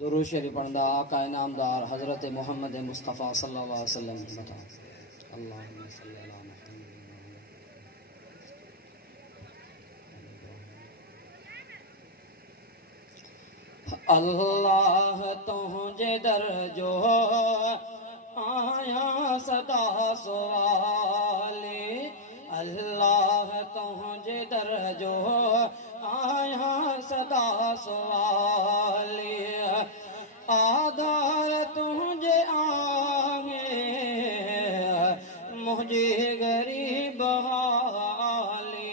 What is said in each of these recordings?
दुरूद शरीफ पढ़ंदा आका इनामदार हज़रत मोहम्मद मुस्तफ़ा सल्लल्लाहु अलैहि वसल्लम की मथा अल्लाहुम्मा सल्ली अला मुहम्मद। अल्लाह तुझे दर जो आया सदा सवाले, अल्लाह तुझे दर जो आया सदा सवाले, आधार तुझे आगे मुझे गरीब हाले,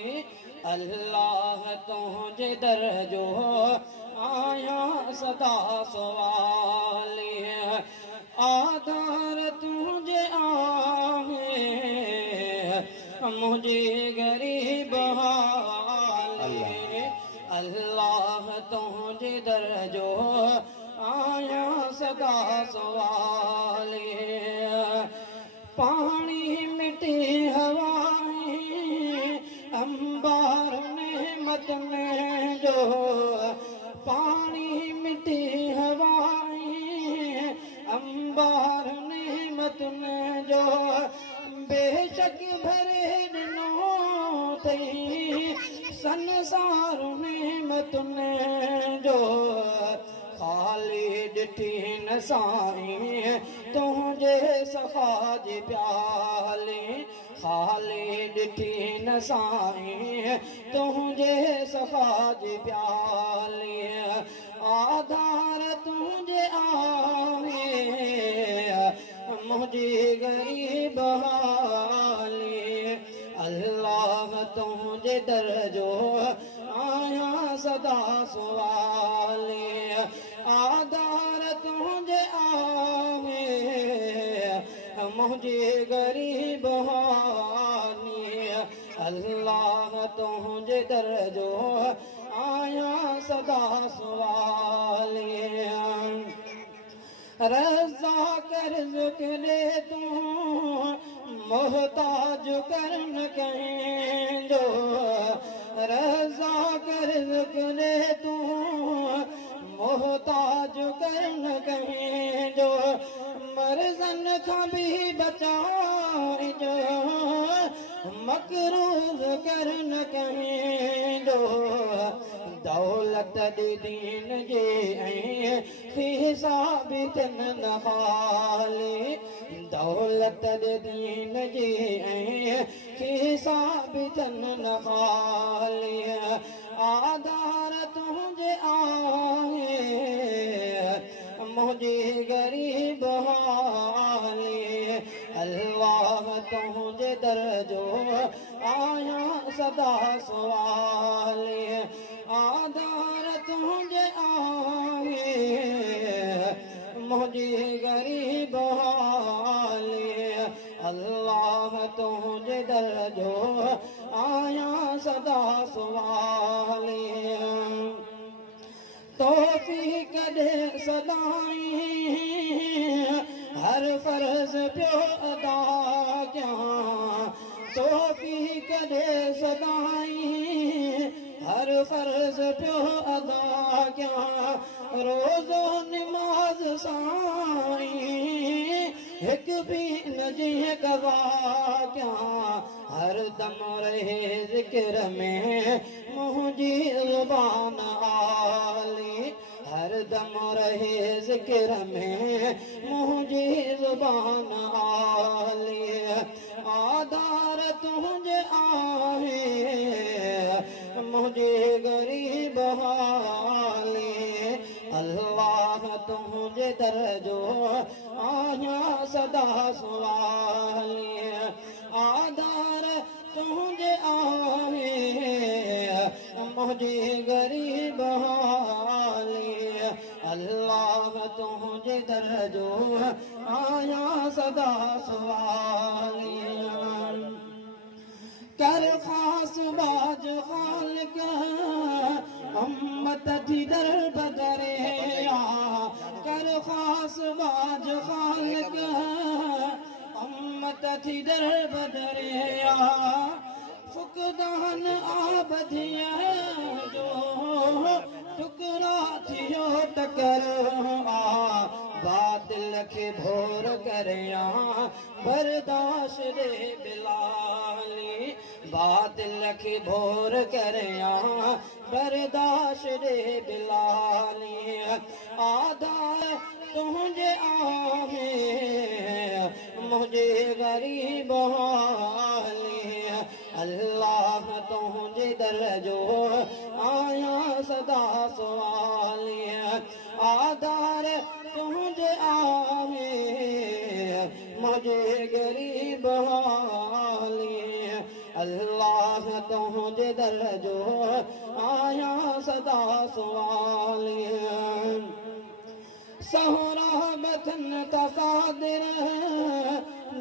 अल्लाह तुझे दर जो आया सदा सवाले, आधार तुझे आगे मुझे गरीब हाले, अल्लाह तुझे दर जो आया सदा सवाले, पानी मिट्टी हवाएं अंबार नेमत में जो, पानी मिट्टी हवाएं अंबार नेमत में जो, बेशक भरे दिनों तई संसार नेमत में जो, खाली डिठी न साईं तुझे सखाज प्याले, खाली डिठी न साईं तुझे सखाज प्याले, आधार तुझे आए मुझे गरीब हाले, अल्लाह तुझे दर जो आया सदा सवाले, आधार तुझे आए मुझे गरीब हाले, अल्लाह तुझे दर जो आया सदा सवाले, रज़ा कर ज़िक्रे तू मोहताज कर न कहीं जो, रज़ा कर ज़िक्रे तू मोहताज कर न कहीं जो, मर्ज़न खां भी बचाए जो, मकरूज़ कर न कहीं जो, दौलत दीन जे हिसाबित न हाले, दौलत दीन जे हिसाबित न हाले, आधार तुझे आए मुझे गरीब हाले, अल्लाह तुझे दर जो आया सदा सवाले, आधार तुझे आए मुझे गरीब हाले, अल्लाह तुझे दर जो आया सदा सवाले, तौफीक दे सदाईं हर फर्ज पियो अदा क्या, तौफीक दे सदाईं हर फर्ज पियो अदा क्या, रोज़ो निमाज़ साईं एक भी न जी कवा क्या, हर दम रहे ज़िक्र में मुझी ज़ुबान आली, हर दम रहे ज़िक्र में मुझी ज़ुबान आली, आधार तुझे आए मुझे गरीब हाले, अल्लाह तुझे दर जो आया सदा सवाले, आधार तुझे आए मुझे गरीब हाले, अल्लाह तुझे दर जो आया सदा सवाले, कर खास बाज खालिक अम्मत थी दर बदरे, कर खास बाज खालिक अम्मत थी दर बदरे, फुकदान आबदिया जो टुकड़ा थी यो टकर बातिल के भोर करिया बर्दाश्त दे बिलाली बातिल के भोर करिया बर्दाश्त दे बिलाली आधार तुझे आमे मुझे गरीब हाली अल्लाह तुझे दर जो आया सदा सवाली आधार तुझे आमे मुझे गरीब हाली अल्लाह तुझे दर जो आया सदा सवाली सहरा बतन का सादिर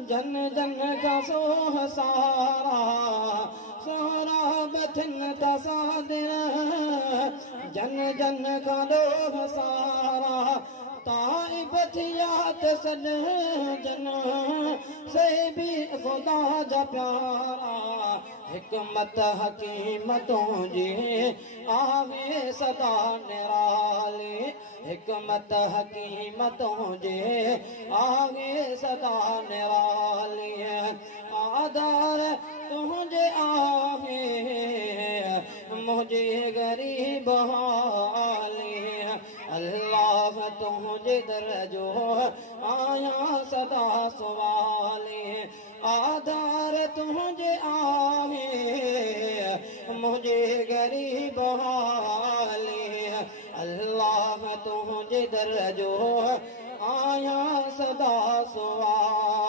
जन जन का सोह सारा सहरा बतन का सादिर जन जन का लोह सारा ताइबतियात सन जन से भी खुदा जा प्यारा हिकमत हकीमतों जी आवे सदा निराली हिकमत हकीमतों जी आवे सदा निराली आधार तुझे आवे मुझे गरीब हाली अल्लाह तुझे दर जो आया सदा सवाली आधार तुझे आवे मुझे गरीब हाली अल्लाह तुझे दर जो आया सदा सवाली